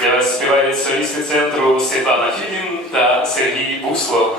Для вас співають солісти центру Світлана Фігін та Сергій Буслов.